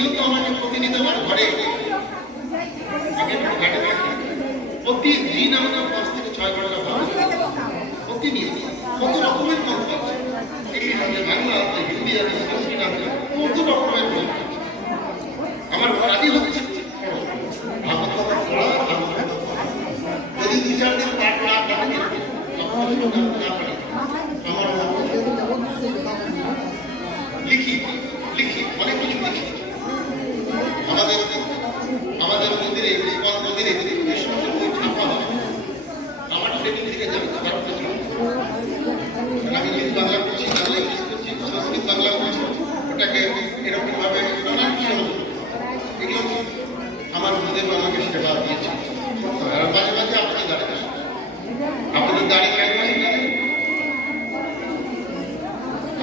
প্রতিনিয়ত আমাকে প্রতিনিয়ত আমার ঘরে প্রতিদিন আমাদের 5 থেকে 6 ঘন্টা প্রতিনিয়ত কত রকমের গল্প আছে, ইংলিশ আছে, বাংলা আছে, হিন্দি আছে, সংস্কৃত আছে, কত রকমের গল্প আছে। আমার কাজই হচ্ছে যদি 2-4 দিন পাঠ না থাকে লিখি লিখি অনেক কিছু লিখি। আমাদের মন্দিরে মন্দিরে যে সমস্ত বই ছাপা হয় আমার ট্রেনিং থেকে যাবে আমি ইংলিশ বাংলা করছি, বাংলা ইংলিশ করছি, সংস্কৃত বাংলা করছি, ওটাকে এরকম ভাবে নানান কিছু এগুলো আমার মন্দির আমাকে সেবা দিয়েছে। মাঝে মাঝে আপনাদের দাঁড়িয়ে আপনাদের দাঁড়িয়ে কেন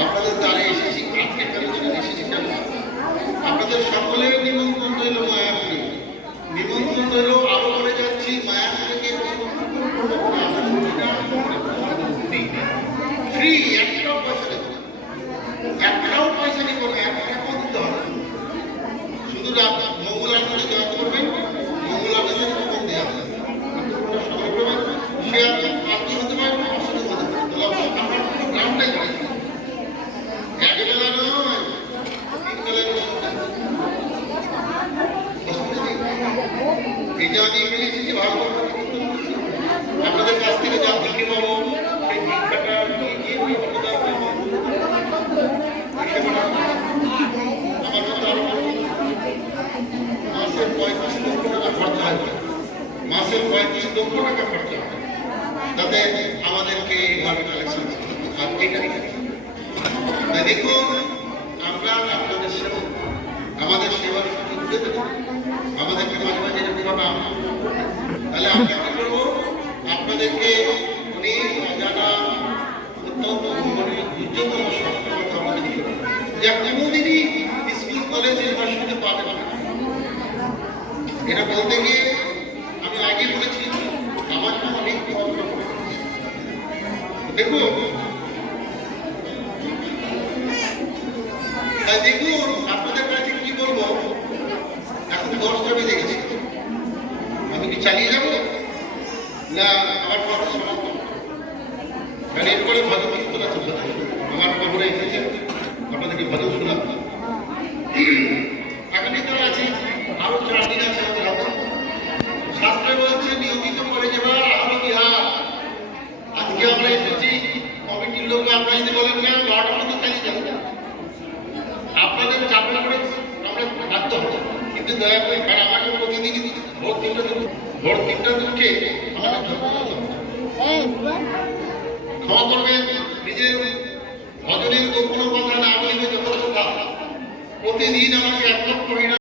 আপনাদের দাঁড়িয়ে এসেছি আজকে কেন এসেছি কেন আপনাদের সকলের নিমন্ত্রণ রইল মায়াপুরে, নিমন্ত্রণ রইল আরো করে যাচ্ছি মায়াপুরকে ফ্রি, একটাও পয়সা নেব না, একটাও পয়সা নেব না, 1 টাকাও দিতে হবে। শুধু মঙ্গল আনন্দে জয়েন করবেন, মঙ্গল আনন্দে কখন দেওয়া হবে সে আপনি হতে পারেন, অসুবিধা হতে পারে, আপনার কোনো গ্রামটাই পাই একবেলা নয় 3 বেলায় এটা আমি ফেলেছি যে ভালো আপনাদের কাছ থেকে যা দেখে পাবো সেই ভিক্ষাটা মাসের 35 লক্ষ টাকা খরচা হয়, মাসের 35 লক্ষ টাকা খরচা হয়, তাতে আমাদেরকে এইভাবে কালেকশন আর এটাই দেখুন আমরা আপনাদের সেবা আমাদের সেবার সুযোগ দেবেন, আমাদেরকে মাঝে মাঝে এরকম না তাহলে আমরা কি করবো আপনাদেরকে অনেক অজানা অত্যন্ত উচ্চতম শক্ত কথা আমাদের যা কোনোদিনই স্কুল কলেজ ইউনিভার্সিটিতে পাবেন না। এটা বলতে গিয়ে আমি আগে বলেছি আমার তো অনেক দেখুন দেখুন আপনাদের কাছে কি বলবো, এখন 10টা বেজে গেছে, আমি কি চালিয়ে যাবো না আমার কথা সমাপ্ত? কারণ এরপরে ভজন কীর্তন আছে, আমার খবরে এসেছে আপনাদেরকে ভজন শোনাব। আগামী দিন আছে আরো 4 দিন আছে আমাদের শাস্ত্রে বলছে নিয়মিত করে যাবার আরো বিহার। আজকে আমরা এসেছি কমিটির লোক, আপনারা যদি বলেন না 9টার মধ্যে চালিয়ে যাবো আপনাদের চাপে করে আমরা বাধ্য হবো, কিন্তু দয়া করে কারণ আমাকে প্রতিদিন ভোর 3টা দুঃখে আমাকে ক্ষমা করবেন, নিজের ভজনের কোনো কথা না বলিবে যত কথা প্রতিদিন আমাকে 1 লক্ষ